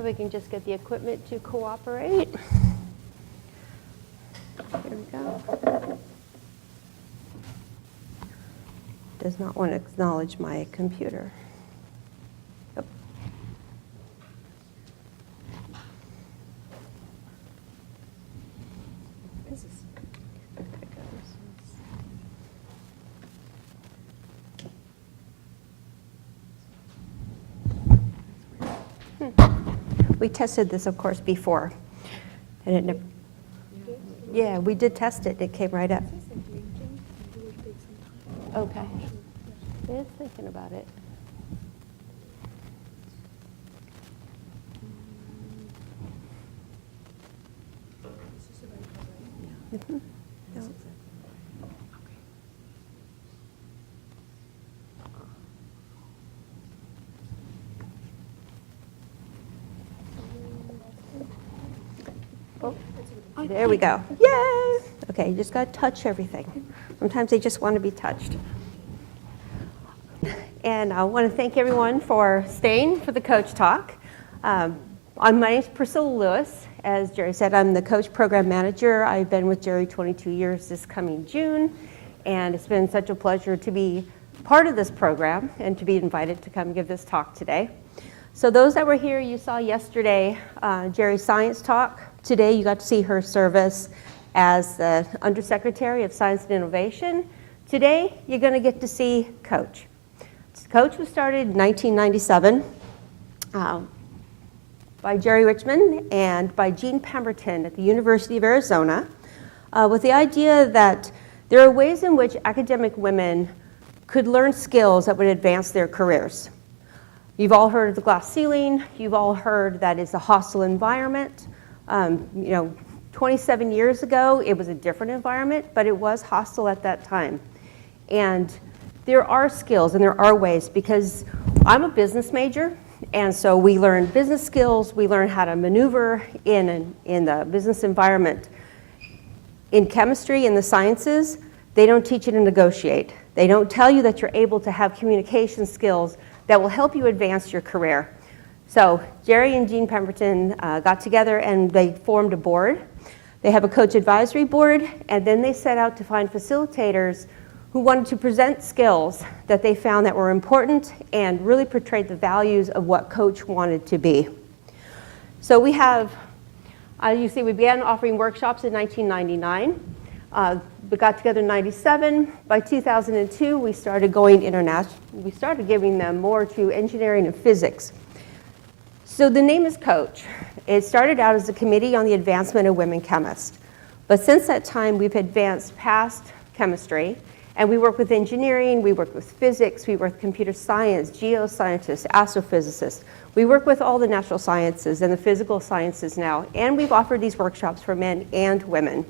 If we can just get the equipment to cooperate. Here we go. Does not want to acknowledge my computer. Oh. We tested this, of course, before, and it never. Yeah, we did test it. It came right up. Okay. Yeah, thinking about it. Mm-hmm. No. Oh, there we go. Yay! Okay, you just got to touch everything. Sometimes they just want to be touched. And I want to thank everyone for staying for the coach talk. My name is Priscilla Lewis. As Jerry said, I'm the coach program manager. I've been with Jerry 22 years this coming June, and it's been such a pleasure to be part of this program and to be invited to come give this talk today. So those that were here, you saw yesterday Jerry's science talk. Today you got to see her service as the Undersecretary of Science and Innovation. Today you're going to get to see Coach. Coach was started in 1997 by Jerry Richmond and by Jean Pemberton at the University of Arizona with the idea that there are ways in which academic women could learn skills that would advance their careers. You've all heard of the glass ceiling. You've all heard that it's a hostile environment. 27 years ago, it was a different environment, but it was hostile at that time. And there are skills and there are ways, because I'm a business major, and so we learn business skills, we learn how to maneuver in the business environment. In chemistry, in the sciences, they don't teach you to negotiate. They don't tell you that you're able to have communication skills that will help you advance your career. So Jerry and Jean Pemberton got together and they formed a board. They have a coach advisory board, and then they set out to find facilitators who wanted to present skills that they found that were important and really portrayed the values of what Coach wanted to be. So we have, you see, we began offering workshops in 1999. We got together in 97. By 2002, we started going international. We started giving them more to engineering and physics. So the name is Coach. It started out as a committee on the advancement of women chemists. But since that time, we've advanced past chemistry, and we work with engineering, we work with physics, we work with computer science, geoscientists, astrophysicists. We work with all the natural sciences and the physical sciences now, and we've offered these workshops for men and women.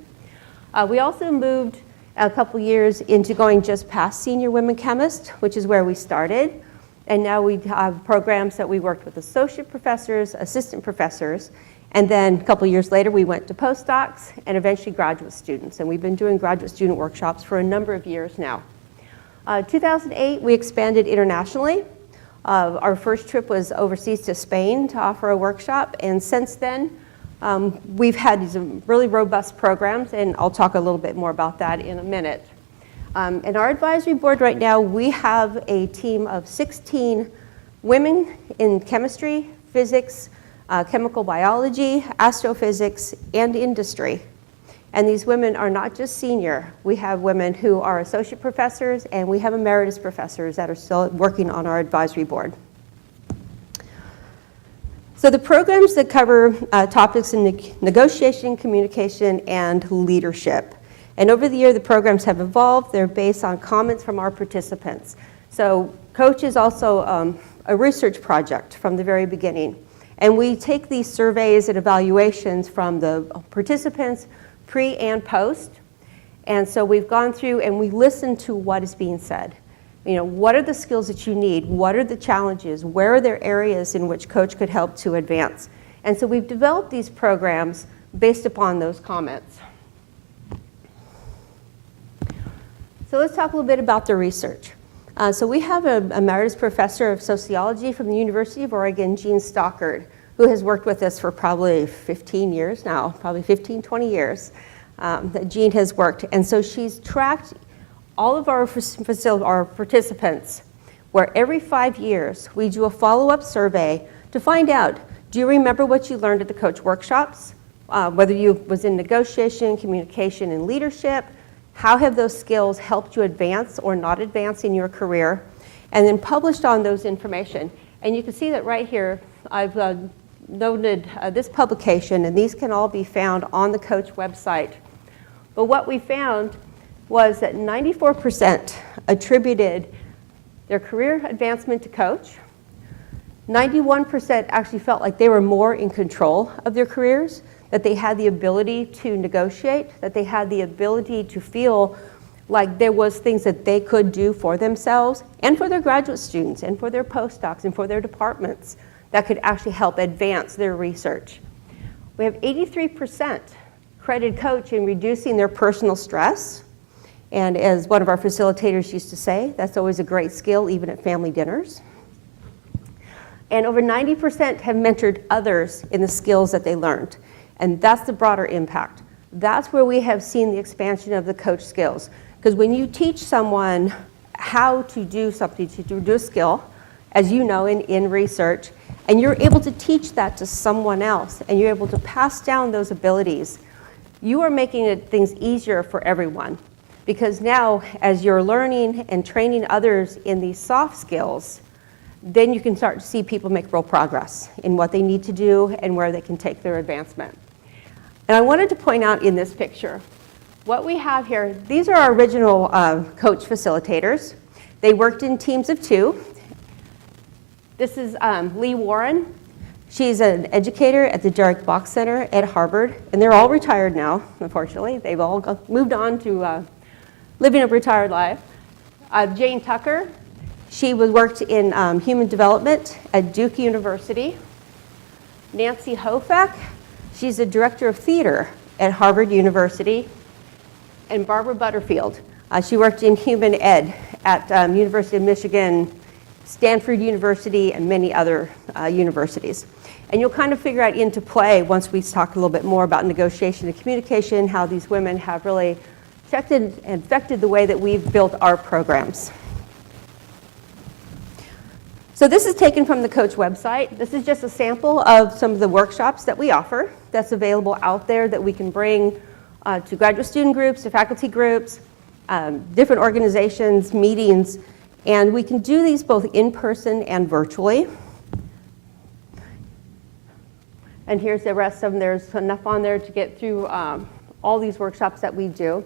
We also moved a couple years into going just past senior women chemists, which is where we started. And now we have programs that we worked with associate professors, assistant professors, and then a couple years later we went to postdocs and eventually graduate students. And we've been doing graduate student workshops for a number of years now. 2008, we expanded internationally. Our first trip was overseas to Spain to offer a workshop, and since then we've had these really robust programs, and I'll talk a little bit more about that in a minute. In our advisory board right now, we have a team of 16 women in chemistry, physics, chemical biology, astrophysics, and industry. And these women are not just senior. We have women who are associate professors, and we have emeritus professors that are still working on our advisory board. So the programs that cover topics in negotiation, communication, and leadership. And over the year, the programs have evolved. They're based on comments from our participants. So Coach is also a research project from the very beginning. And we take these surveys and evaluations from the participants pre and post. And so we've gone through and we listen to what is being said. You know, what are the skills that you need? What are the challenges? Where are there areas in which Coach could help to advance? And so we've developed these programs based upon those comments. So let's talk a little bit about the research. So we have a emeritus professor of sociology from the University of Oregon, Jean Stockard, who has worked with us for probably 15 years now, probably 15, 20 years, that Jean has worked. And so she's tracked all of our participants, where every 5 years we do a follow-up survey to find out, do you remember what you learned at the coach workshops? Whether you was in negotiation, communication, and leadership, how have those skills helped you advance or not advance in your career? And then published on those information. And you can see that right here, I've noted this publication, and these can all be found on the coach website. But what we found was that 94% attributed their career advancement to coach. 91% actually felt like they were more in control of their careers, that they had the ability to negotiate, that they had the ability to feel like there was things that they could do for themselves and for their graduate students and for their postdocs and for their departments that could actually help advance their research. We have 83% credited coach in reducing their personal stress. And as one of our facilitators used to say, that's always a great skill, even at family dinners. And over 90% have mentored others in the skills that they learned. And that's the broader impact. That's where we have seen the expansion of the coach skills. Because when you teach someone how to do something, to do a skill, as you know in research, and you're able to teach that to someone else, and you're able to pass down those abilities, you are making things easier for everyone. Because now, as you're learning and training others in these soft skills, then you can start to see people make real progress in what they need to do and where they can take their advancement. And I wanted to point out in this picture, what we have here, these are our original coach facilitators. They worked in teams of 2. This is Lee Warren. She's an educator at the Derek Bach Center at Harvard, and they're all retired now, unfortunately. They've all moved on to living a retired life. Jane Tucker, she worked in human development at Duke University. Nancy Hofak, she's a director of theater at Harvard University. And Barbara Butterfield, she worked in human ed at University of Michigan, Stanford University, and many other universities. And you'll kind of figure out into play once we talk a little bit more about negotiation and communication, how these women have really affected the way that we've built our programs. So this is taken from the coach website. This is just a sample of some of the workshops that we offer that's available out there that we can bring to graduate student groups, to faculty groups, different organizations, meetings, and we can do these both in person and virtually. And here's the rest of them. There's enough on there to get through all these workshops that we do.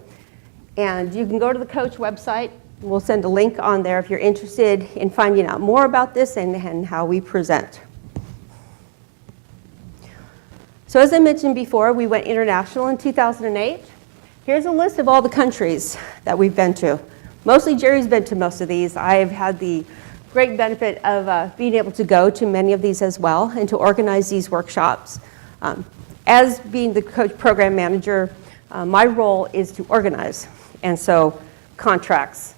And you can go to the coach website. We'll send a link on there if you're interested in finding out more about this and how we present. So as I mentioned before, we went international in 2008. Here's a list of all the countries that we've been to. Mostly Jerry's been to most of these. I've had the great benefit of being able to go to many of these as well and to organize these workshops. As being the coach program manager, my role is to organize. And so contracts,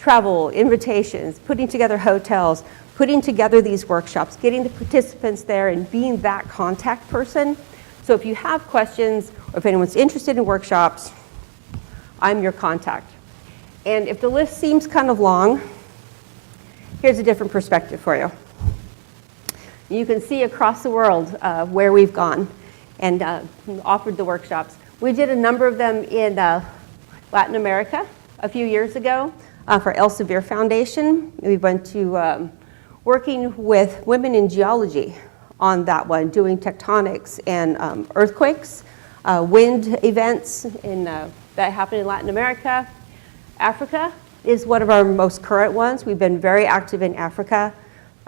travel, invitations, putting together hotels, putting together these workshops, getting the participants there and being that contact person. So if you have questions or if anyone's interested in workshops, I'm your contact. And if the list seems kind of long, here's a different perspective for you. You can see across the world where we've gone and offered the workshops. We did a number of them in Latin America a few years ago for Elsevier Foundation. We went to working with women in geology on that one, doing tectonics and earthquakes, wind events that happen in Latin America. Africa is one of our most current ones. We've been very active in Africa.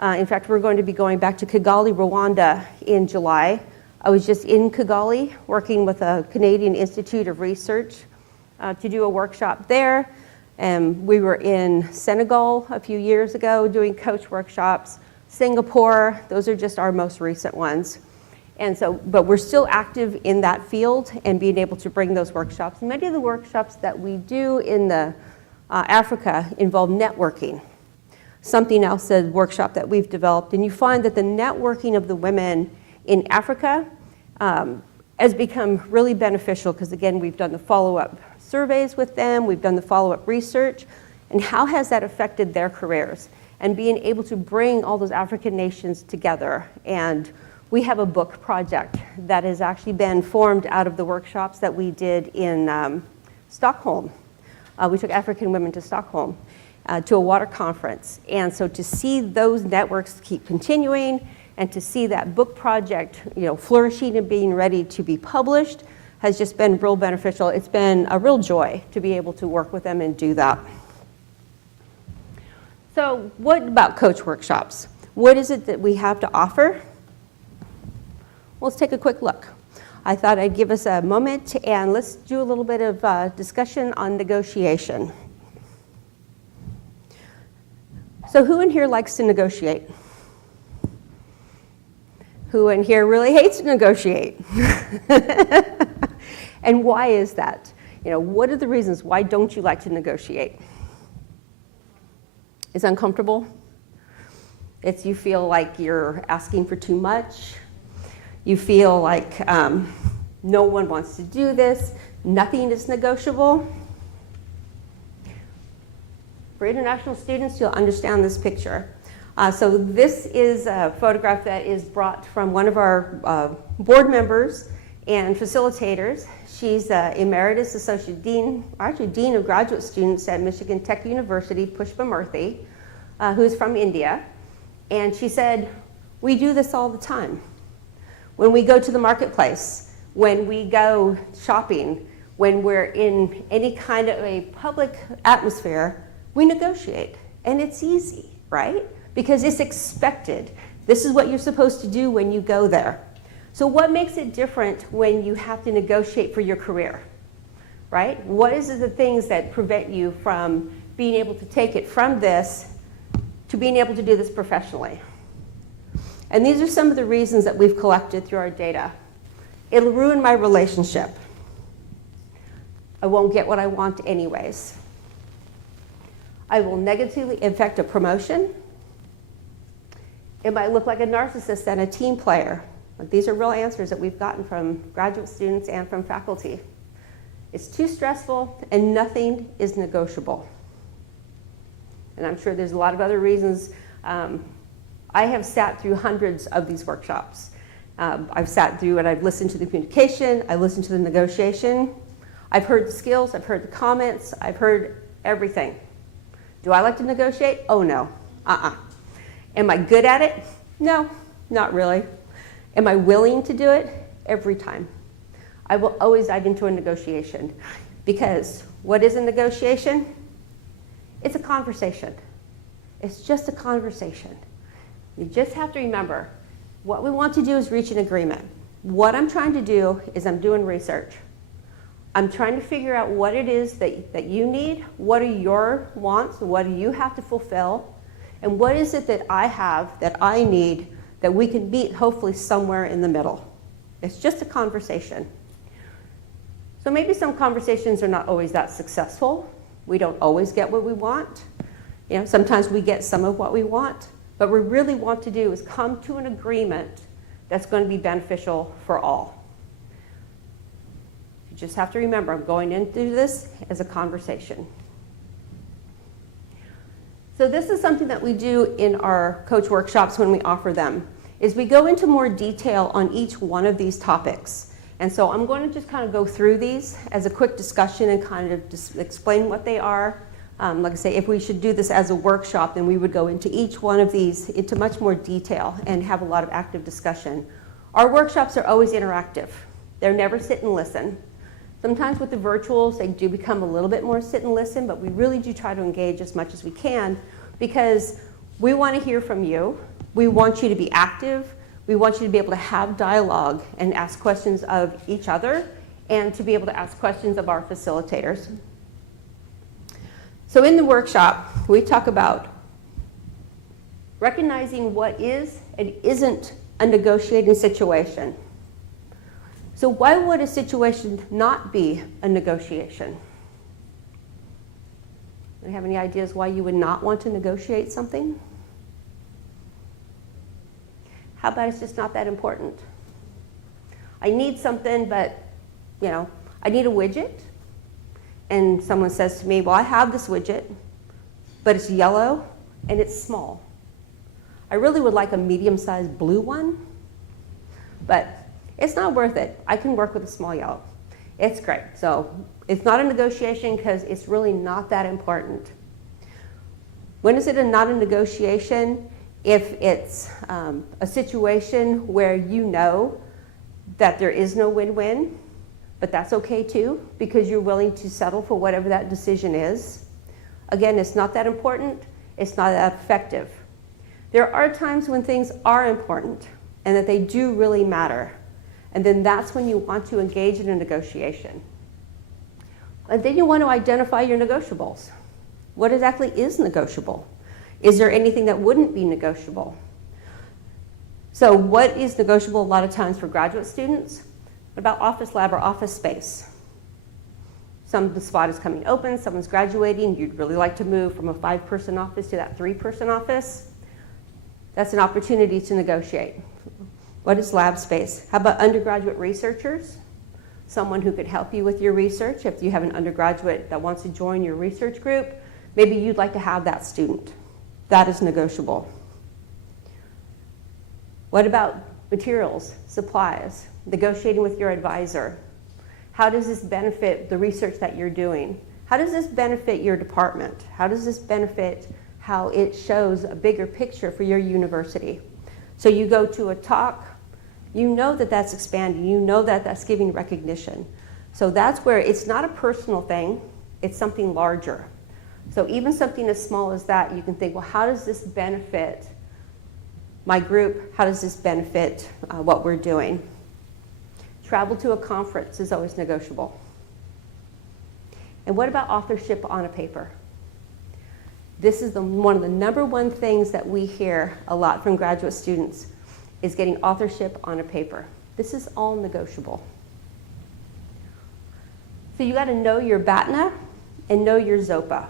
In fact, we're going to be going back to Kigali, Rwanda in July. I was just in Kigali working with a Canadian Institute of Research to do a workshop there. And we were in Senegal a few years ago doing coach workshops. Singapore, those are just our most recent ones. And so, but we're still active in that field and being able to bring those workshops. Many of the workshops that we do in the Africa involve networking. Something else, a workshop that we've developed, and you find that the networking of the women in Africa has become really beneficial because, again, we've done the follow-up surveys with them, we've done the follow-up research, and how has that affected their careers? And being able to bring all those African nations together. And we have a book project that has actually been formed out of the workshops that we did in Stockholm. We took African women to Stockholm to a water conference. And so to see those networks keep continuing and to see that book project, flourishing and being ready to be published has just been real beneficial. It's been a real joy to be able to work with them and do that. So what about coach workshops? What is it that we have to offer? Well, let's take a quick look. I thought I'd give us a moment and let's do a little bit of discussion on negotiation. So who in here likes to negotiate? Who in here really hates to negotiate? And why is that? What are the reasons why don't you like to negotiate? It's uncomfortable. It's you feel like you're asking for too much. You feel like no one wants to do this. Nothing is negotiable. For international students, you'll understand this picture. So this is a photograph that is brought from one of our board members and facilitators. She's Emeritus Associate Dean, or actually Dean of Graduate Students at Michigan Tech University, Pushpa Murthy, who's from India. And she said, we do this all the time. When we go to the marketplace, when we go shopping, when we're in any kind of a public atmosphere, we negotiate. And it's easy, right? Because it's expected. This is what you're supposed to do when you go there. So what makes it different when you have to negotiate for your career, right? What is the things that prevent you from being able to take it from this to being able to do this professionally? And these are some of the reasons that we've collected through our data. It'll ruin my relationship. I won't get what I want anyways. I will negatively affect a promotion. It might look like a narcissist and a team player. These are real answers that we've gotten from graduate students and from faculty. It's too stressful and nothing is negotiable. And I'm sure there's a lot of other reasons. I have sat through hundreds of these workshops. I've sat through and I've listened to the communication, I've listened to the negotiation, I've heard the skills, I've heard the comments, I've heard everything. Do I like to negotiate? Oh no, Am I good at it? No, not really. Am I willing to do it? Every time. I will always dive into a negotiation because what is a negotiation? It's a conversation. It's just a conversation. You just have to remember, what we want to do is reach an agreement. What I'm trying to do is I'm doing research. I'm trying to figure out what it is that you need, what are your wants, what do you have to fulfill, and what is it that I have, that I need, that we can meet hopefully somewhere in the middle. It's just a conversation. So maybe some conversations are not always that successful. We don't always get what we want. Sometimes we get some of what we want. But what we really want to do is come to an agreement that's going to be beneficial for all. You just have to remember, I'm going into this as a conversation. So this is something that we do in our coach workshops when we offer them, is we go into more detail on each one of these topics. And so I'm going to just kind of go through these as a quick discussion and kind of just explain what they are. Like I say, if we should do this as a workshop, then we would go into each one of these into much more detail and have a lot of active discussion. Our workshops are always interactive. They're never sit and listen. Sometimes with the virtuals, they do become a little bit more sit and listen, but we really do try to engage as much as we can because we want to hear from you. We want you to be active. We want you to be able to have dialogue and ask questions of each other and to be able to ask questions of our facilitators. So in the workshop, we talk about recognizing what is and isn't a negotiating situation. So why would a situation not be a negotiation? Do you have any ideas why you would not want to negotiate something? How about it's just not that important? I need something, but I need a widget. And someone says to me, well, I have this widget, but it's yellow and it's small. I really would like a medium-sized blue one, but it's not worth it. I can work with a small yellow. It's great. So it's not a negotiation because it's really not that important. When is it not a negotiation? If it's a situation where you know that there is no win-win, but that's okay too, because you're willing to settle for whatever that decision is. Again, it's not that important, it's not that effective. There are times when things are important and that they do really matter. And then that's when you want to engage in a negotiation. And then you want to identify your negotiables. What exactly is negotiable? Is there anything that wouldn't be negotiable? So what is negotiable a lot of times for graduate students? What about office lab or office space? The spot is coming open, someone's graduating, you'd really like to move from a 5-person office to that 3-person office. That's an opportunity to negotiate. What is lab space? How about undergraduate researchers? Someone who could help you with your research. If you have an undergraduate that wants to join your research group, maybe you'd like to have that student. That is negotiable. What about materials, supplies, negotiating with your advisor? How does this benefit the research that you're doing? How does this benefit your department? How does this benefit how it shows a bigger picture for your university? So you go to a talk, you know that that's expanding, you know that that's giving recognition. So that's where it's not a personal thing, it's something larger. So even something as small as that, you can think, well, how does this benefit my group? How does this benefit what we're doing? Travel to a conference is always negotiable. And what about authorship on a paper? This is one of the #1 things that we hear a lot from graduate students is getting authorship on a paper. This is all negotiable. So you got to know your BATNA and know your ZOPA.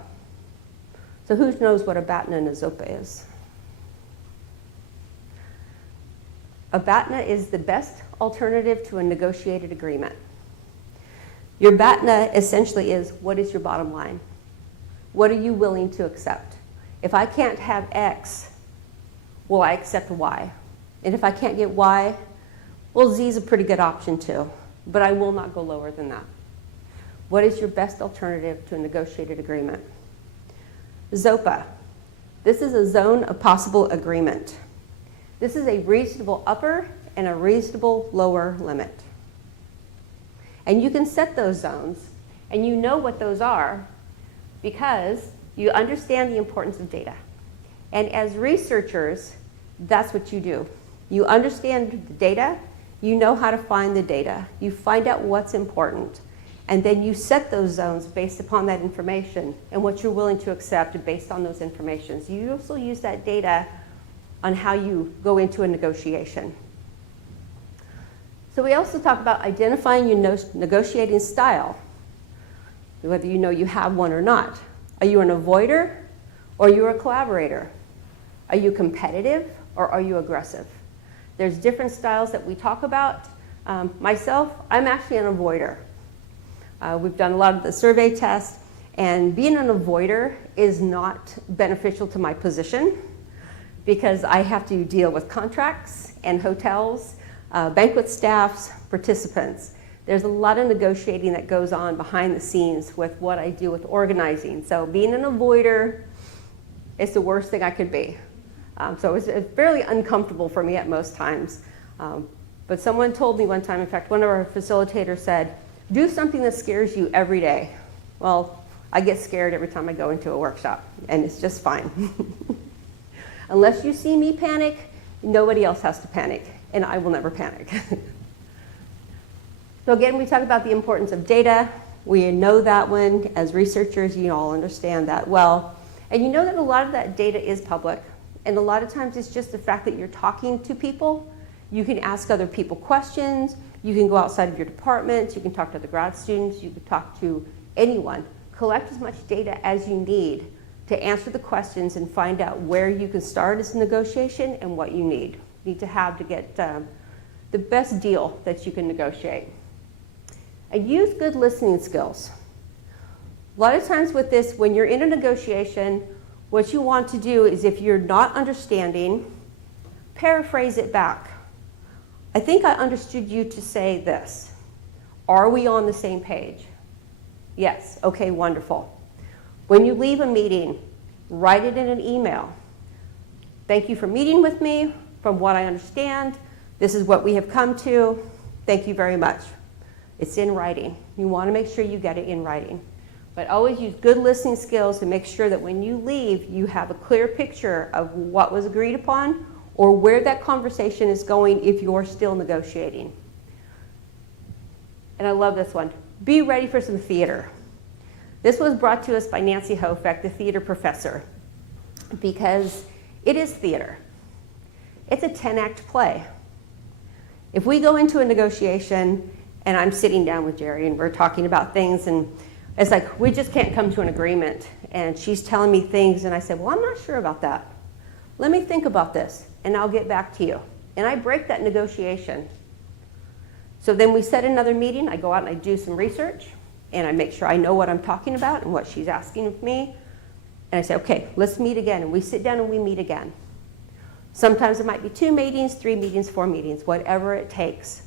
So who knows what a BATNA and a ZOPA is? A BATNA is the best alternative to a negotiated agreement. Your BATNA essentially is, what is your bottom line? What are you willing to accept? If I can't have X, will I accept Y? And if I can't get Y, well, Z is a pretty good option too, but I will not go lower than that. What is your best alternative to a negotiated agreement? ZOPA. This is a zone of possible agreement. This is a reasonable upper and a reasonable lower limit. And you can set those zones, and you know what those are because you understand the importance of data. And as researchers, that's what you do. You understand the data, you know how to find the data, you find out what's important, and then you set those zones based upon that information and what you're willing to accept based on those informations. You also use that data on how you go into a negotiation. So we also talk about identifying your negotiating style, whether you know you have one or not. Are you an avoider or are you a collaborator? Are you competitive or are you aggressive? There's different styles that we talk about. Myself, I'm actually an avoider. We've done a lot of the survey tests, and being an avoider is not beneficial to my position because I have to deal with contracts and hotels, banquet staffs, participants. There's a lot of negotiating that goes on behind the scenes with what I do with organizing. So being an avoider is the worst thing I could be. So it's fairly uncomfortable for me at most times. But someone told me one time, in fact, one of our facilitators said, do something that scares you every day. Well, I get scared every time I go into a workshop, and it's just fine. Unless you see me panic, nobody else has to panic, and I will never panic. So again, we talk about the importance of data. We know that one. As researchers, you all understand that well. And you know that a lot of that data is public, and a lot of times it's just the fact that you're talking to people. You can ask other people questions. You can go outside of your department. You can talk to the grad students. You can talk to anyone. Collect as much data as you need to answer the questions and find out where you can start as a negotiation and what you need to have to get the best deal that you can negotiate. And use good listening skills. A lot of times with this, when you're in a negotiation, what you want to do is, if you're not understanding, paraphrase it back. I think I understood you to say this. Are we on the same page? Yes. Okay, wonderful. When you leave a meeting, write it in an email. Thank you for meeting with me. From what I understand, this is what we have come to. Thank you very much. It's in writing. You want to make sure you get it in writing. But always use good listening skills to make sure that when you leave, you have a clear picture of what was agreed upon or where that conversation is going if you're still negotiating. And I love this one. Be ready for some theater. This was brought to us by Nancy Hofek, the theater professor, because it is theater. It's a 10-act play. If we go into a negotiation and I'm sitting down with Jerry and we're talking about things and it's like, we just can't come to an agreement, and she's telling me things and I said, well, I'm not sure about that. Let me think about this and I'll get back to you. And I break that negotiation. So then we set another meeting. I go out and I do some research and I make sure I know what I'm talking about and what she's asking of me. And I say, okay, let's meet again. And we sit down and we meet again. Sometimes it might be 2 meetings, 3 meetings, 4 meetings, whatever it takes.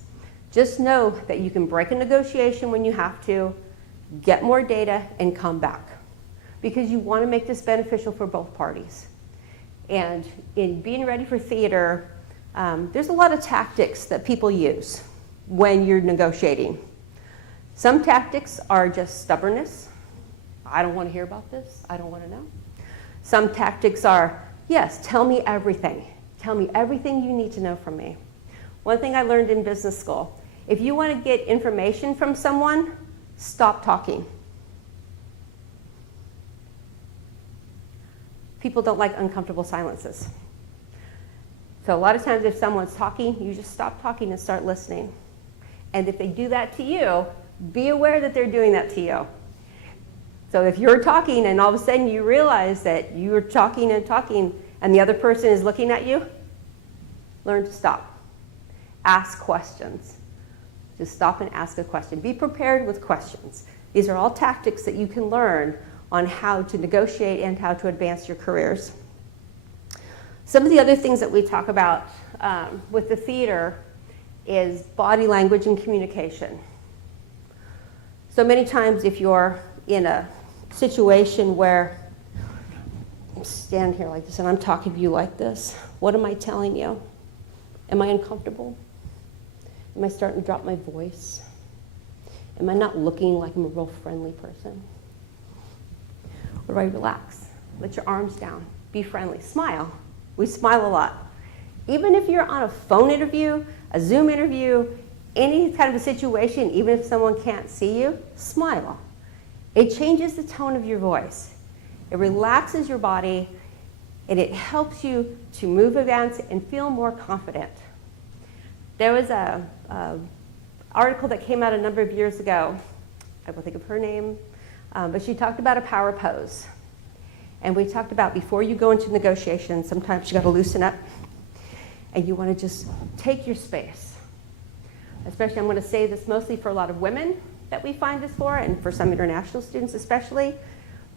Just know that you can break a negotiation when you have to, get more data, and come back. Because you want to make this beneficial for both parties. And in being ready for theater, there's a lot of tactics that people use when you're negotiating. Some tactics are just stubbornness. I don't want to hear about this. I don't want to know. Some tactics are, yes, tell me everything. Tell me everything you need to know from me. One thing I learned in business school, if you want to get information from someone, stop talking. People don't like uncomfortable silences. So a lot of times if someone's talking, you just stop talking and start listening. And if they do that to you, be aware that they're doing that to you. So if you're talking and all of a sudden you realize that you're talking and talking and the other person is looking at you, learn to stop. Ask questions. Just stop and ask a question. Be prepared with questions. These are all tactics that you can learn on how to negotiate and how to advance your careers. Some of the other things that we talk about with the theater is body language and communication. So many times if you're in a situation where I'm standing here like this and I'm talking to you like this, what am I telling you? Am I uncomfortable? Am I starting to drop my voice? Am I not looking like I'm a real friendly person? Or do I relax? Let your arms down. Be friendly. Smile. We smile a lot. Even if you're on a phone interview, a Zoom interview, any kind of a situation, even if someone can't see you, smile. It changes the tone of your voice. It relaxes your body, and it helps you to move advance and feel more confident. There was an article that came out a number of years ago. I will think of her name, but she talked about a power pose. And we talked about before you go into negotiations, sometimes you got to loosen up, and you want to just take your space. Especially, I'm going to say this mostly for a lot of women that we find this for, and for some international students especially.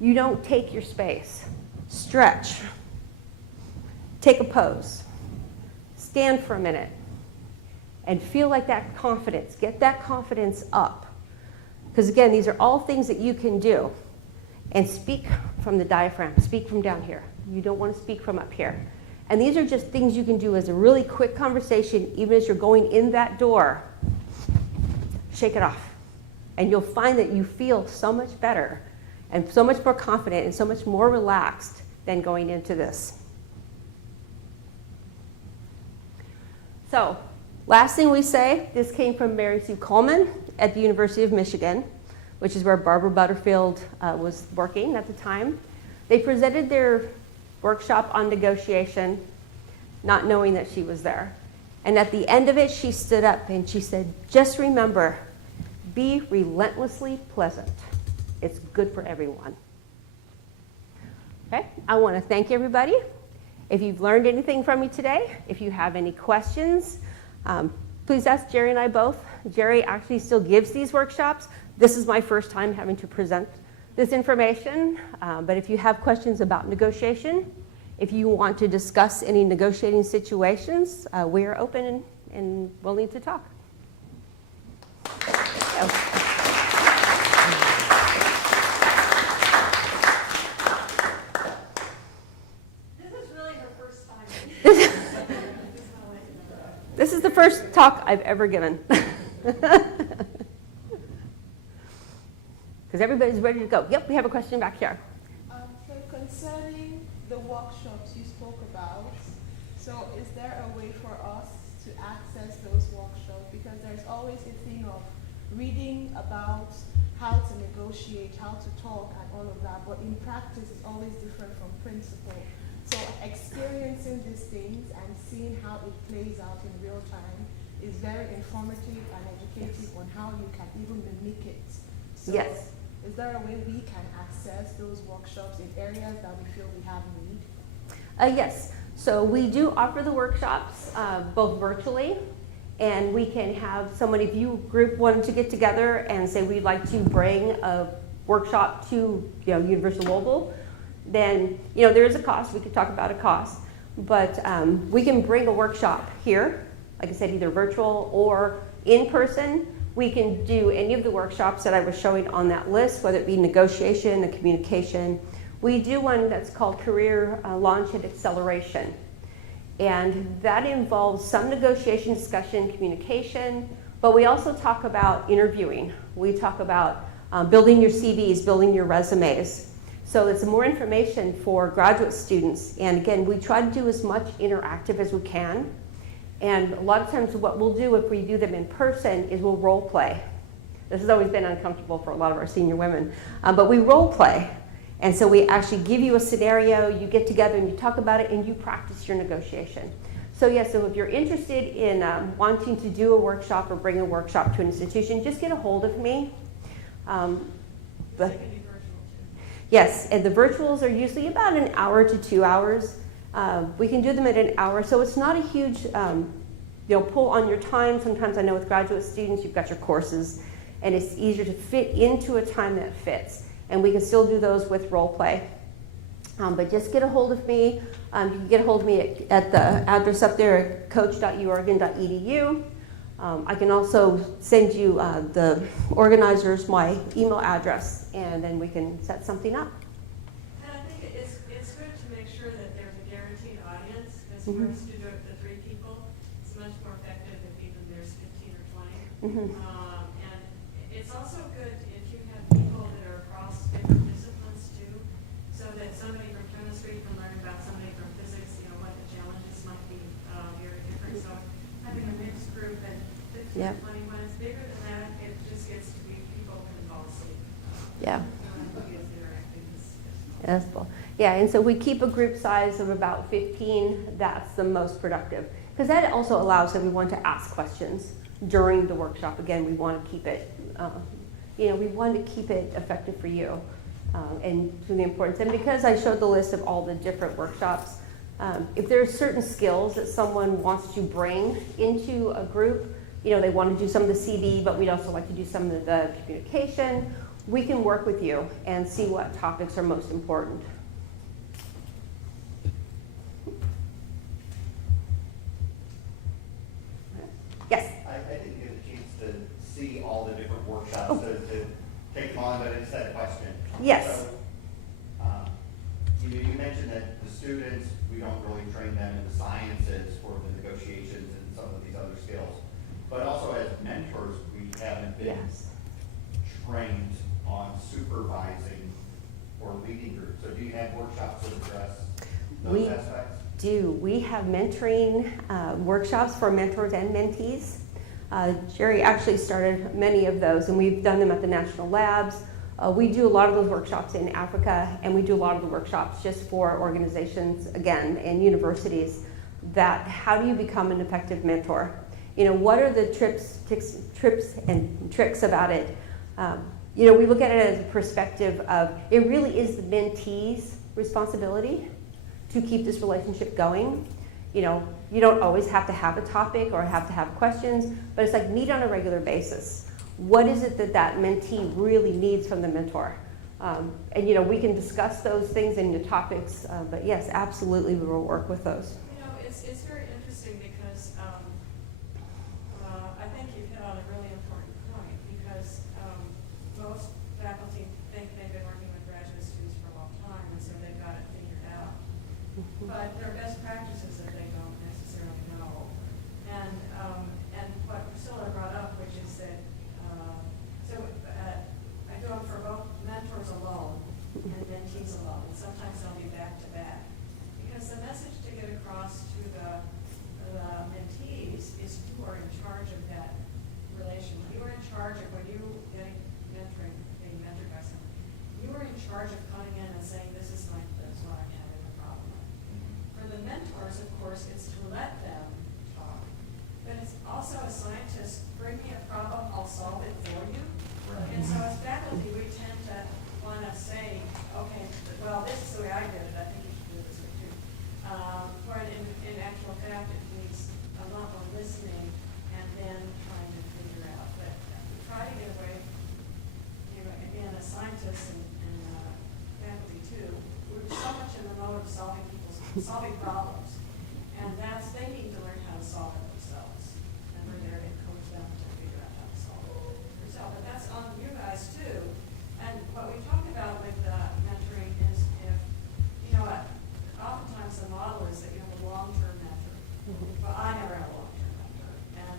You don't take your space. Stretch. Take a pose. Stand for a minute. And feel like that confidence. Get that confidence up. Because again, these are all things that you can do. And speak from the diaphragm. Speak from down here. You don't want to speak from up here. And these are just things you can do as a really quick conversation, even as you're going in that door. Shake it off. And you'll find that you feel so much better and so much more confident and so much more relaxed than going into this. So, last thing we say, this came from Mary Sue Coleman at the University of Michigan, which is where Barbara Butterfield was working at the time. They presented their workshop on negotiation, not knowing that she was there. And at the end of it, she stood up and she said, just remember, be relentlessly pleasant. It's good for everyone. Okay, I want to thank everybody. If you've learned anything from me today, if you have any questions, please ask Jerry and I both. Jerry actually still gives these workshops. This is my first time having to present this information, but if you have questions about negotiation, if you want to discuss any negotiating situations, we are open and willing to talk. This is the first talk I've ever given. Because everybody's ready to go. Yep, we have a question back here. So concerning the workshops you spoke about, so is there a way for us to access those workshops? Because there's always a thing of reading about how to negotiate, how to talk, and all of that, but in practice it's always different from principle. So experiencing these things and seeing how it plays out in real time is very informative and educative on how you can even mimic it. So yes. Is there a way we can access those workshops in areas that we feel we have need? Yes. So we do offer the workshops both virtually, and we can have someone, if you group wanted to get together and say we'd like to bring a workshop to University of Louisville, then there is a cost. We could talk about a cost, but we can bring a workshop here, like I said, either virtual or in person. We can do any of the workshops that I was showing on that list, whether it be negotiation and communication. We do one that's called Career Launch and Acceleration, and that involves some negotiation, discussion, communication, but we also talk about interviewing. We talk about building your CVs, building your resumes. So it's more information for graduate students. And again, we try to do as much interactive as we can. And a lot of times what we'll do if we do them in person is we'll role play. This has always been uncomfortable for a lot of our senior women, but we role play. And so we actually give you a scenario, you get together and you talk about it and you practice your negotiation. So yes, so if you're interested in wanting to do a workshop or bring a workshop to an institution, just get a hold of me. Yes, and the virtuals are usually about an hour to 2 hours. We can do them at an hour, so it's not a huge pull on your time. Sometimes I know with graduate students, you've got your courses, and it's easier to fit into a time that fits. And we can still do those with role play. But just get a hold of me. You can get a hold of me at the address up there at coach.uoregon.edu. I can also send you the organizers my email address, and then we can set something up. And I think it's good to make sure that there's a guaranteed audience, because for us to do it to 3 people, it's much more effective if even there's 15 or 20. And it's also good if you have people that are across different disciplines too, so that somebody from chemistry can learn about somebody from physics, what the challenges might be very different. So having a mixed group and 15 Yep. or 20, when it's bigger than that, it just gets to be people can fall asleep. Yeah. Yes. Yeah, and so we keep a group size of about 15. That's the most productive, because that also allows everyone to ask questions during the workshop. Again, we want to keep it, we want to keep it effective for you, and to the importance. And because I showed the list of all the different workshops, if there are certain skills that someone wants to bring into a group, they want to do some of the CV, but we'd also like to do some of the communication. We can work with you and see what topics are most important. Yes? I didn't get a chance to see all the different workshops to take them on, but it's that question. Yes. So, you mentioned that the students, we don't really train them in the sciences for the negotiations and some of these other skills. But also as mentors, we haven't been trained on supervising or leading groups. So do you have workshops that address those aspects? We have mentoring workshops for mentors and mentees. Jerry actually started many of those, and we've done them at the national labs. We do a lot of those workshops in Africa, and we do a lot of the workshops just for organizations, again, and universities, that how do you become an effective mentor? What are the trips and tricks about it? We look at it as a perspective of it really is the mentee's responsibility to keep this relationship going. you don't always have to have a topic or have to have questions, but it's like meet on a regular basis. What is it that that mentee really needs from the mentor? And we can discuss those things in the topics, but yes, absolutely, we will work with those. It's very interesting because I think you've hit on a really important point because most faculty think they've been working with graduate students for a long time, and so they've got it figured out. But there are best practices that they don't necessarily know. And what Priscilla brought up, which is that, I do them for both mentors alone and mentees alone, and sometimes they'll be back to back. Because the message to get across to the mentees is you are in charge of that relationship. You are in charge of when you being mentored by someone. You are in charge of coming in and saying, this is what I'm having a problem with. For the mentors, of course, it's to let them talk. But it's also a scientist, bring me a problem, I'll solve it for you. And so as faculty, we tend to want to say, okay, well, this is the way I did it, I think you should do it this way too. But in actual fact, it needs a lot more listening and then trying to figure out. But we try to get away, again, as scientists and faculty too, we're so much in the mode of solving problems. And they need to learn how to solve it themselves. And we're there to coach them to figure out how to solve it themselves. But that's on you guys too. And what we talk about with mentoring is oftentimes the model is that you have a long-term mentor. But I never had a long-term mentor. And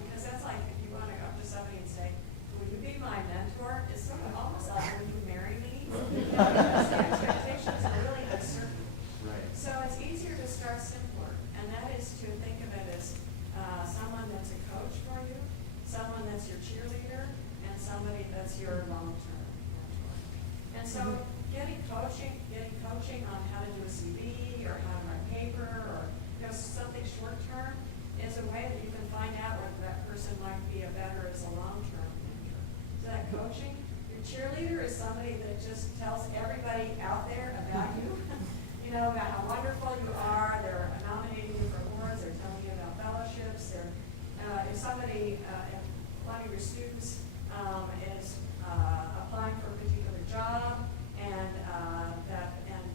because that's like if you want to go up to somebody and say, will you be my mentor? It's sort of almost like, will you marry me? Because the expectations are really uncertain. Right. So it's easier to start simpler, and that is to think of it as someone that's a coach for you, someone that's your cheerleader, and somebody that's your long-term mentor. And so getting coaching on how to do a CV or how to write paper or something short-term is a way that you can find out whether that person might be a better as a long-term mentor. So that coaching, your cheerleader is somebody that just tells everybody out there about you. About how wonderful you are. They're nominating you for awards. They're telling you about fellowships. If somebody, if one of your students is applying for a particular job and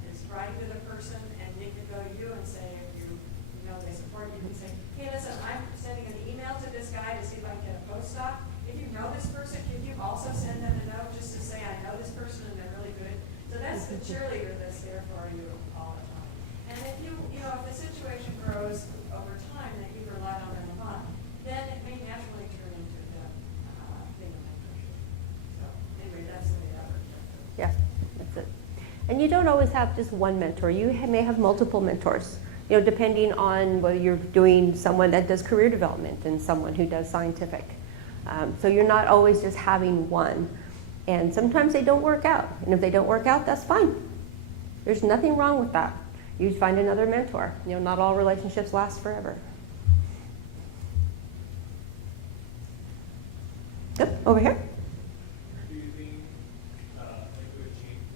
is writing to the person, and they can go to you and say, if they support you, can say, hey, listen, I'm sending an email to this guy to see if I can get a postdoc. If you know this person, can you also send them a note just to say, I know this person and they're really good? So that's the cheerleader that's there for you all the time. And if if the situation grows over time that you've relied on them a lot, then it may naturally turn into being a mentorship. So anyway, that's the way that works. Yeah, that's it. And you don't always have just one mentor. You may have multiple mentors, depending on whether you're doing someone that does career development and someone who does scientific. So you're not always just having one. And sometimes they don't work out. And if they don't work out, that's fine. There's nothing wrong with that. You find another mentor. Not all relationships last forever. Good. Over here. Do you think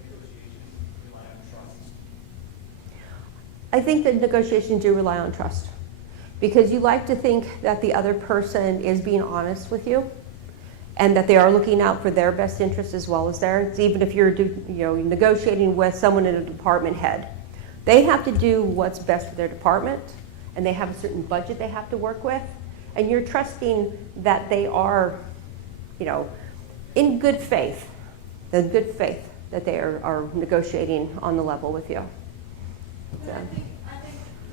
negotiations rely on trust? I think that negotiations do rely on trust. Because you like to think that the other person is being honest with you and that they are looking out for their best interests as well as theirs. Even if you're negotiating with someone in a department head, they have to do what's best for their department, and they have a certain budget they have to work with, and you're trusting that they are, in good faith, that they are negotiating on the level with you. But I think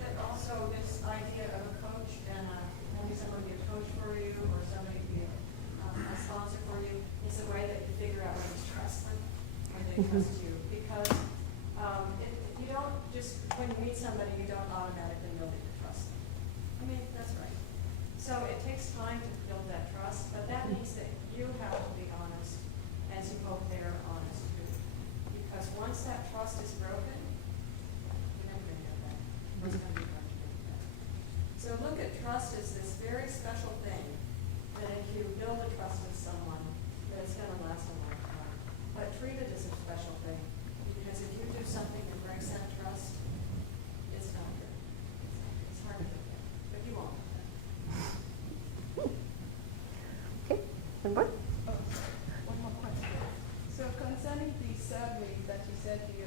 that also this idea of a coach and having somebody be a coach for you or somebody be a sponsor for you is a way that you figure out whether to trust them or they trust you. Because you don't just, when you meet somebody, you don't automatically know that you trust them. I mean, that's right. So it takes time to build that trust, but that means that you have to be honest as you hope they're honest too. Because once that trust is broken, you're never going to get that. It's going to be hard to get that. So look at trust as this very special thing that if you build a trust with someone, that it's going to last a lifetime. But treat it as a special thing. Because if you do something that breaks that trust, it's not good. It's hard to get that. And what? Oh, one more question. So concerning the surveys that you said you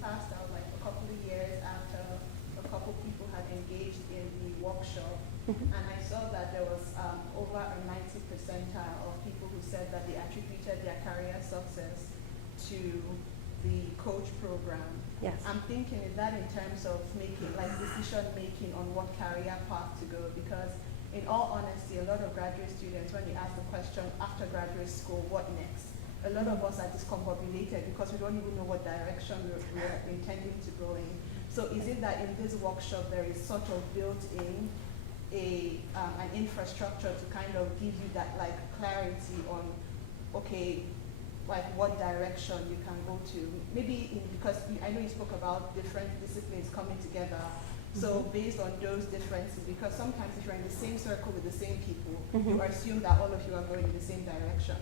passed out like a couple of years after a couple people had engaged in the workshop, and I saw that there was over a 90 percentile of people who said that they attributed their career success to the coach program. Yes. I'm thinking, is that in terms of making, like decision making on what career path to go? Because in all honesty, a lot of graduate students, when you ask the question after graduate school, what next? A lot of us are discombobulated because we don't even know what direction we're intending to go in. So is it that in this workshop there is sort of built in an infrastructure to kind of give you that like clarity on, okay, like what direction you can go to? Maybe because I know you spoke about different disciplines coming together. So based on those differences, because sometimes if you're in the same circle with the same people, you assume that all of you are going in the same direction.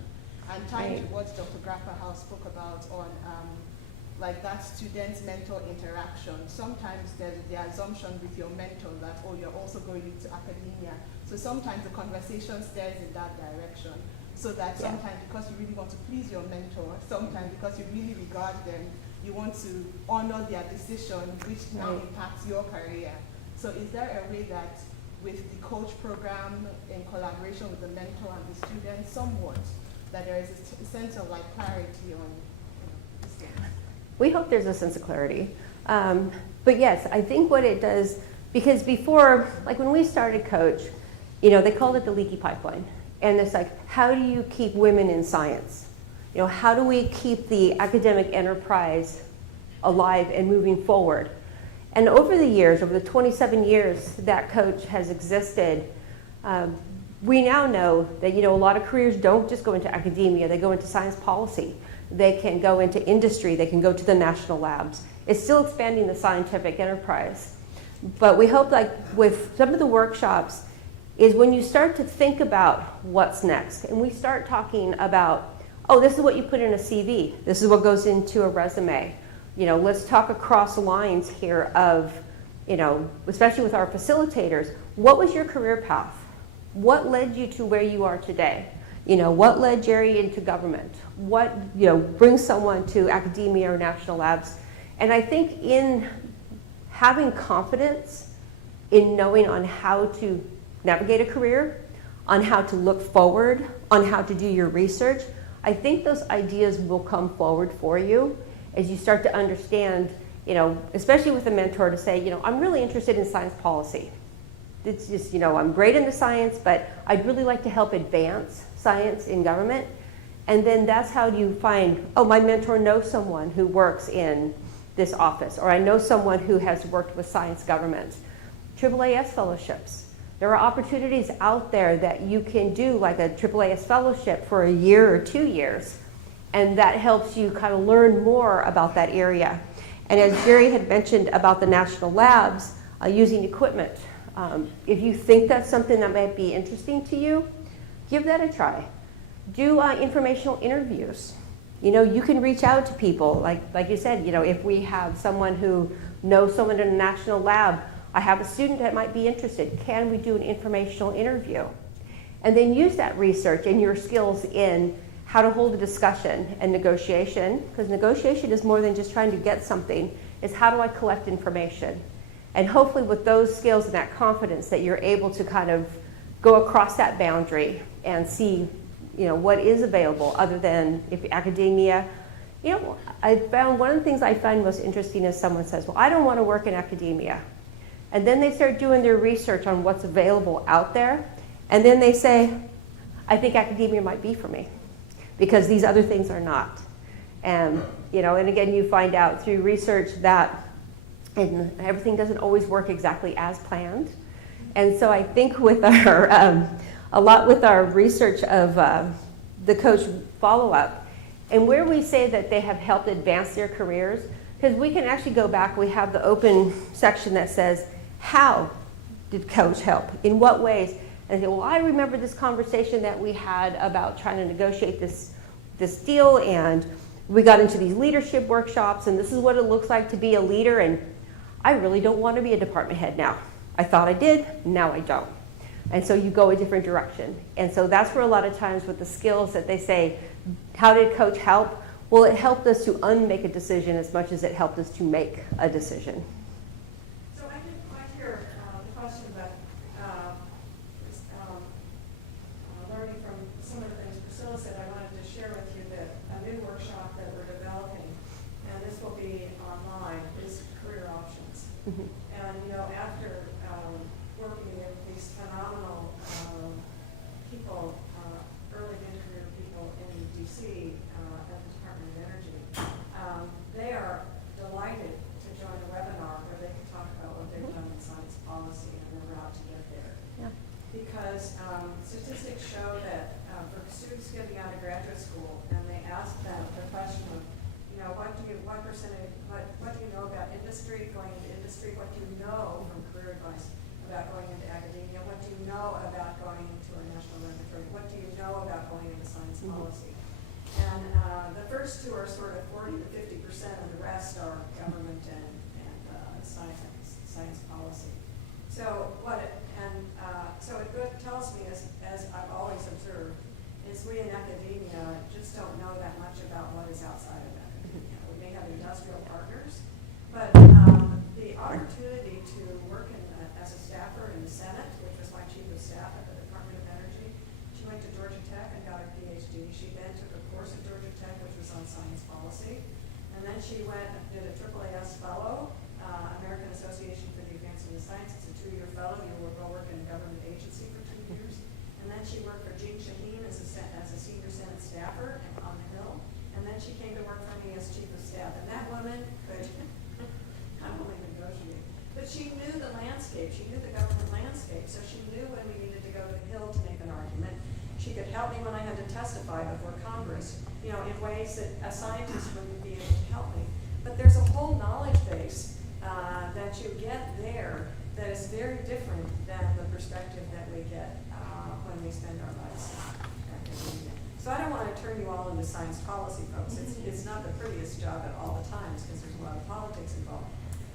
And tying to what Dr. Grapperhouse spoke about on like that student-mentor interaction, sometimes there's the assumption with your mentor that, oh, you're also going into academia. So sometimes the conversation steers in that direction. So that sometimes because you really want to please your mentor, sometimes because you really regard them, you want to honor their decision, which now impacts your career. So is there a way that with the coach program in collaboration with the mentor and the student, somewhat, that there is a sense of like clarity on these things? We hope there's a sense of clarity. But yes, I think what it does, because before, like when we started Coach, they called it the leaky pipeline. And it's like, how do you keep women in science? How do we keep the academic enterprise alive and moving forward? And over the years, over the 27 years that Coach has existed, we now know that a lot of careers don't just go into academia, they go into science policy. They can go into industry, they can go to the national labs. It's still expanding the scientific enterprise. But we hope, like with some of the workshops, is when you start to think about what's next, and we start talking about, oh, this is what you put in a CV, this is what goes into a resume. Let's talk across lines here of, especially with our facilitators, what was your career path? What led you to where you are today? What led Jerry into government? What, brings someone to academia or national labs? And I think in having confidence in knowing on how to navigate a career, on how to look forward, on how to do your research, I think those ideas will come forward for you as you start to understand, especially with a mentor, to say, I'm really interested in science policy. It's just, I'm great in the science, but I'd really like to help advance science in government. And then that's how you find, oh, my mentor knows someone who works in this office, or I know someone who has worked with science government. AAAS fellowships. There are opportunities out there that you can do, like a AAAS fellowship for a year or 2 years, and that helps you kind of learn more about that area. And as Jerry had mentioned about the national labs, using equipment. If you think that's something that might be interesting to you, give that a try. Do informational interviews. You can reach out to people, like you said, if we have someone who knows someone in a national lab, I have a student that might be interested. Can we do an informational interview? And then use that research and your skills in how to hold a discussion and negotiation, because negotiation is more than just trying to get something. It's how do I collect information? And hopefully with those skills and that confidence that you're able to kind of go across that boundary and see, what is available other than if academia. I found one of the things I find most interesting is someone says, well, I don't want to work in academia. And then they start doing their research on what's available out there. And then they say, I think academia might be for me because these other things are not. And, and again, you find out through research that everything doesn't always work exactly as planned. And so I think with our, a lot with our research of the coach follow-up, and where we say that they have helped advance their careers, because we can actually go back, we have the open section that says, how did coach help? In what ways? And say, well, I remember this conversation that we had about trying to negotiate this deal, and we got into these leadership workshops, and this is what it looks like to be a leader, and I really don't want to be a department head now. I thought I did, now I don't. And so you go a different direction. And so that's where a lot of times with the skills that they say, how did coach help? Well, it helped us to unmake a decision as much as it helped us to make a decision. So I did quite hear the question about learning from some of the things Priscilla said. I wanted to share with you that a new workshop that we're developing, and this will be online, is career options. Mhm. And, you know, after working with these phenomenal people, early mid-career people in DC at the Department of Energy, they are delighted to join a webinar where they can talk about what they've done in science policy and their route to get there. Yeah. Because statistics show that for students getting out of graduate school, and they ask them the question of, you know, what do you know about industry, going into industry? What do you know from career advice about going into academia? What do you know about going into a national laboratory? What do you know about going into science policy? And the first two are sort of 40 to 50%, and the rest are government and science policy. So so it tells me, as I've always observed, is we in academia just don't know that much about what is outside of academia. We may have industrial partners, but the opportunity to work as a staffer in the Senate, which was my chief of staff at the Department of Energy, she went to Georgia Tech and got her PhD. She then took a course at Georgia Tech, which was on science policy, and then she went and did a AAAS fellow, American Association for the Advancement of Science. It's a 2-year fellow. You will go work in a government agency for 2 years. And then she worked for Jean Shaheen as a senior Senate staffer on the Hill. And then she came to work for me as chief of staff. And that woman could not only negotiate, but she knew the landscape. She knew the government landscape. So she knew when we needed to go to the Hill to make an argument. She could help me when I had to testify before Congress, you know, in ways that a scientist wouldn't be able to help me. But there's a whole knowledge base that you get there that is very different than the perspective that we get when we spend our lives in academia. So I don't want to turn you all into science policy folks. It's not the prettiest job at all the times because there's a lot of politics involved.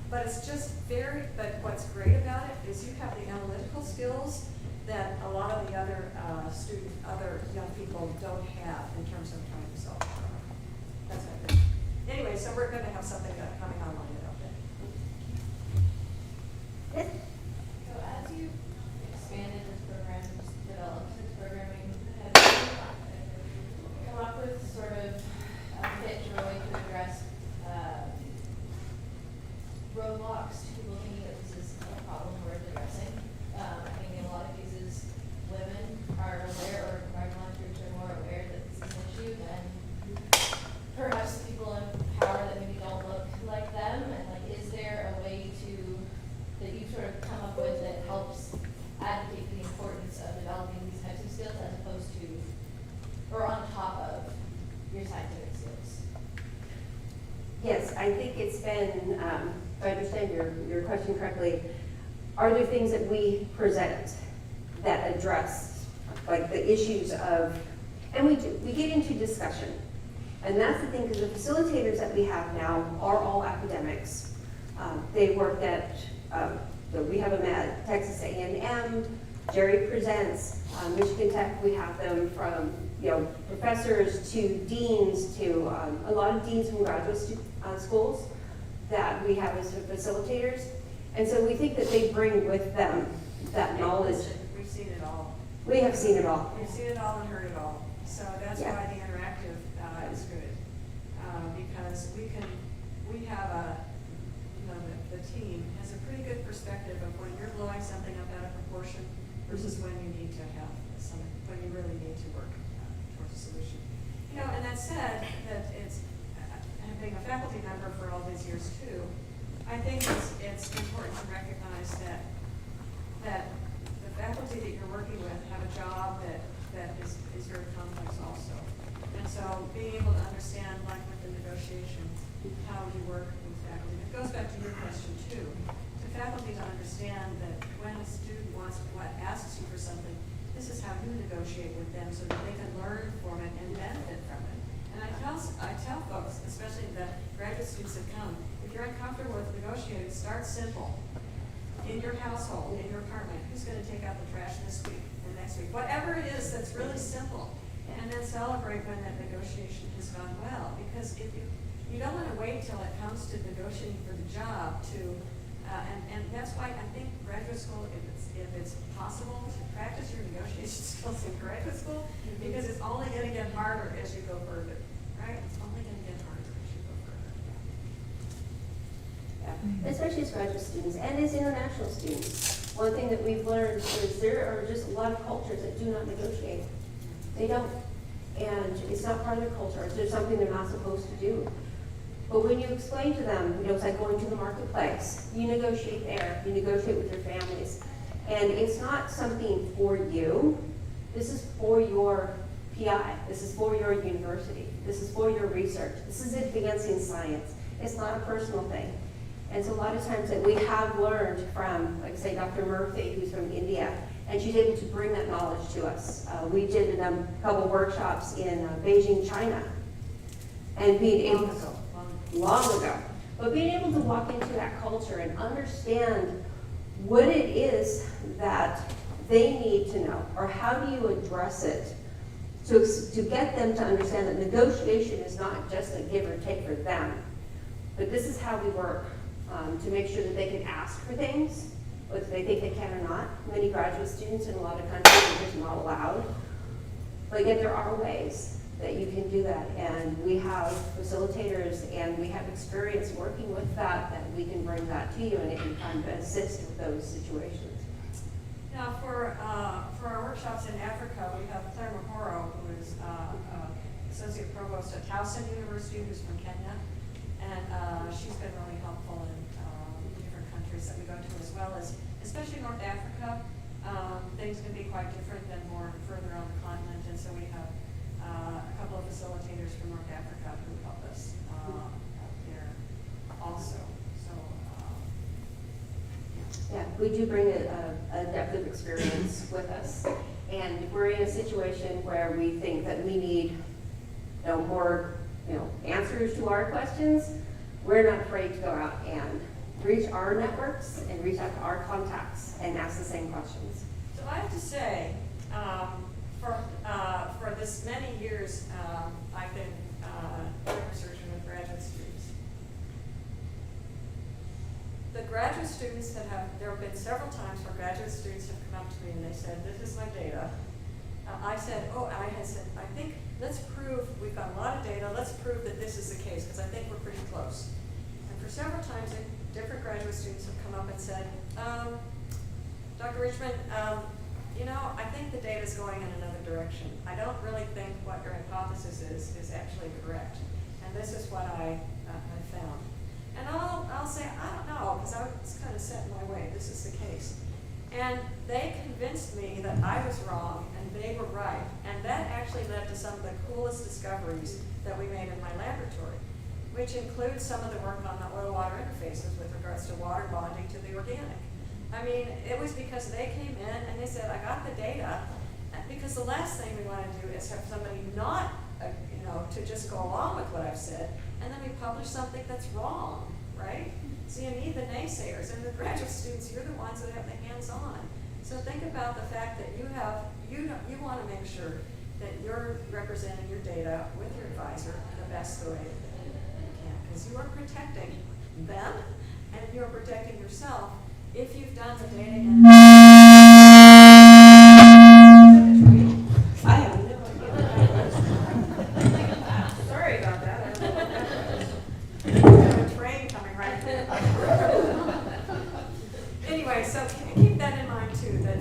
But it's just but what's great about it is you have the analytical skills that a lot of the other other young people don't have in terms of trying to solve problems. That's what I think. Anyway, so we're going to have something coming online about that. So as you expanded this program, developed this programming, have you come up with sort of a pitch or a way to address roadblocks to people thinking that this is a problem worth addressing? I think in a lot of cases, women are aware, or marginalized groups are more aware that this is an issue than perhaps the people in power that maybe don't look like them. And like, is there a way that you sort of come up with that helps advocate for the importance of developing these types of skills as opposed to, or on top of, your scientific skills? Yes, I think it's been, if I understand your question correctly, are there things that we present that address like the issues of, and we do, we get into discussion. And that's the thing, because the facilitators that we have now are all academics. They worked at, we have them at Texas A&M, Jerry presents, Michigan Tech, we have them from, you know, professors to deans to a lot of deans from graduate schools that we have as facilitators. And so we think that they bring with them that knowledge. We've seen it all. We have seen it all. We've seen it all and heard it all. So that's Yeah. why the interactive is good. Because we have the team has a pretty good perspective of when you're blowing something up out of proportion versus when you need to have when you really need to work towards a solution. You know, and that said, that it's, being a faculty member for all these years too, I think it's important to recognize that the faculty that you're working with have a job that is very complex also. And so being able to understand, like with the negotiation, how you work with faculty. It goes back to your question too. To faculty to understand that when a student asks you for something, this is how you negotiate with them so that they can learn from it and benefit from it. And I tell folks, especially the graduate students that come, if you're uncomfortable with negotiating, start simple. in your household, in your apartment, who's gonna take out the trash this week and next week? Whatever it is that's really simple. And then celebrate when that negotiation has gone well. Because if you don't wanna wait till it comes to negotiating for the job to, and that's why I think graduate school, if it's possible to practice your negotiation skills in graduate school, because it's only gonna get harder as you go further, right? It's only gonna get harder as you go further. Yeah. Especially as graduate students and as international students. One thing that we've learned is there are just a lot of cultures that do not negotiate. They don't. And it's not part of their culture. It's something they're not supposed to do. But when you explain to them, it's like going to the marketplace. You negotiate there. You negotiate with your families. And it's not something for you. This is for your PI. This is for your university. This is for your research. This is advancing science. It's not a personal thing. And so a lot of times that we have learned from, like say, Dr. Murphy, who's from India, and she's able to bring that knowledge to us. We did a couple workshops in Beijing, China, and being able long ago, but being able to walk into that culture and understand what it is that they need to know, or how do you address it, to get them to understand that negotiation is not just a give or take for them, but this is how we work to make sure that they can ask for things, whether they think they can or not. Many graduate students in a lot of countries are just not allowed. But yet there are ways that you can do that. And we have facilitators and we have experience working with that we can bring that to you and it can kind of assist with those situations. Now, for our workshops in Africa, we have Claire Mahoro, who is Associate Provost at Towson University, who's from Kenya. And she's been really helpful in different countries that we go to, as well as, especially North Africa. Things can be quite different than more further on the continent. And so we have a couple of facilitators from North Africa who help us out there also. So, yeah, we do bring a depth of experience with us. And if we're in a situation where we think that we need more answers to our questions, we're not afraid to go out and reach our networks and reach out to our contacts and ask the same questions. So I have to say, for this many years, I've been researching with graduate students. The graduate students there have been several times where graduate students have come up to me and they said, "This is my data." I had said, "I think let's prove, we've got a lot of data, let's prove that this is the case, because I think we're pretty close." And for several times, different graduate students have come up and said, "Dr. Richmond, I think the data is going in another direction. I don't really think what your hypothesis is actually correct. And this is what I found." And I'll say, "I don't know, because I was kind of set in my way. This is the case." And they convinced me that I was wrong and they were right. And that actually led to some of the coolest discoveries that we made in my laboratory, which includes some of the work on the oil-water interfaces with regards to water bonding to the organic. I mean, it was because they came in and they said, "I got the data," because the last thing we want to do is have somebody not, to just go along with what I've said, and then we publish something that's wrong, right? So you need the naysayers, and the graduate students, you're the ones that have the hands-on. So think about the fact that you want to make sure that you're representing your data with your advisor the best way that you can, because you are protecting them and you are protecting yourself if you've done the data and I have no idea. Sorry about that. we have a train coming right through. Anyway, so keep that in mind too, that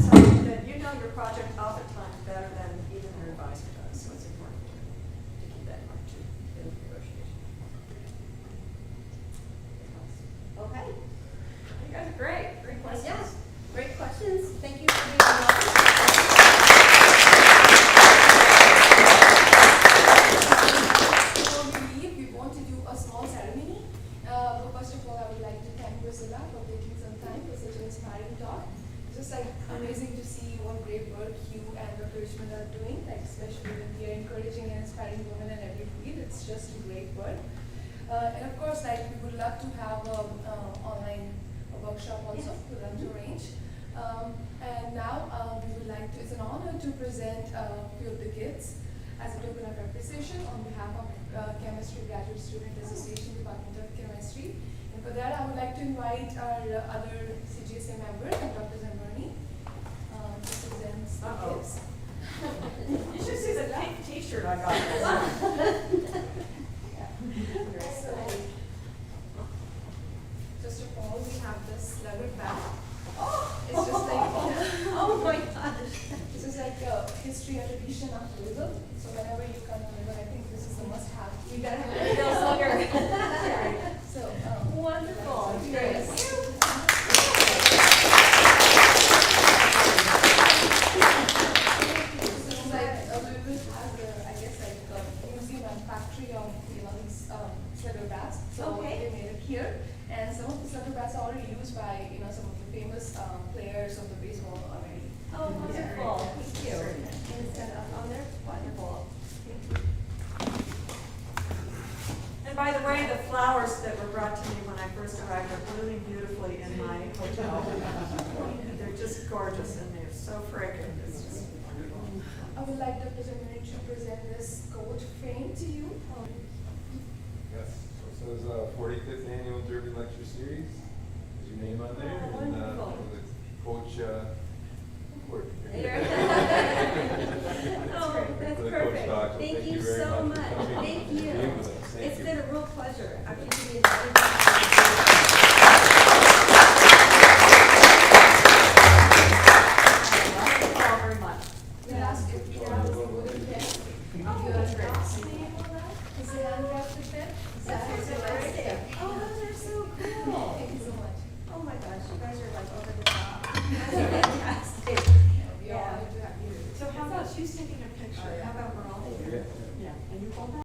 you know your project oftentimes better than even your advisor does. So it's important to keep that in mind too in the negotiation. Okay. You guys are great. Great questions. Yes, great questions. Thank you for being with us. Before we leave, we want to do a small ceremony. But first of all, I would like to thank Priscilla for taking some time for such an inspiring talk. It's just amazing to see what great work you and Dr. Richmond are doing, especially when we are encouraging and inspiring women in every field. It's just great work. And of course, we would love to have online workshop also for them to arrange. And now we would like to, it's an honor to present a few of the kids as a token of appreciation on behalf of Chemistry Graduate Student Association, Department of Chemistry. And for that, I would like to invite our other CGSA member, Dr. Zambrani, to present the kids. You should see the pink t-shirt I got. So, first of all, we have this leather bag. It's just like, Oh my gosh. this is like a history and tradition of Louisville. So whenever you come to Louisville, I think this is the must-have. You gotta have a real slugger. So, Wonderful. yes. So it's like Louisville has a, I guess like a museum and factory of these leather bats. So Okay. they made it here, and some of the leather bats are already used by some of the famous players of the baseball already. Oh, wonderful. Thank you. And it's got up on there? Wonderful. And by the way, the flowers that were brought to me when I first arrived are blooming beautifully in my hotel. They're just gorgeous and they're so fragrant. It's just wonderful. I would like Dr. Zambrani to present this coat frame to you. Yes, so it says 45th Annual Derby Lecture Series. There's your name on there. Oh, And wonderful. the coach award. Oh, that's For the coach perfect. talk, so Thank you very so much much. for coming Thank and you. being with us. Thank It's you. been a real pleasure. I can be very much. We'll ask if you have a wooden pen. Oh, Your that's great. last name on that? Is it handcrafted pen? Is that That's your last name? Oh, those are so cool. Thank you so much. Oh my gosh, you guys are like over the top. That's fantastic. We are honored to have you. So how about she's taking a picture? How about we're all Yeah. here? Yeah. And you hold that?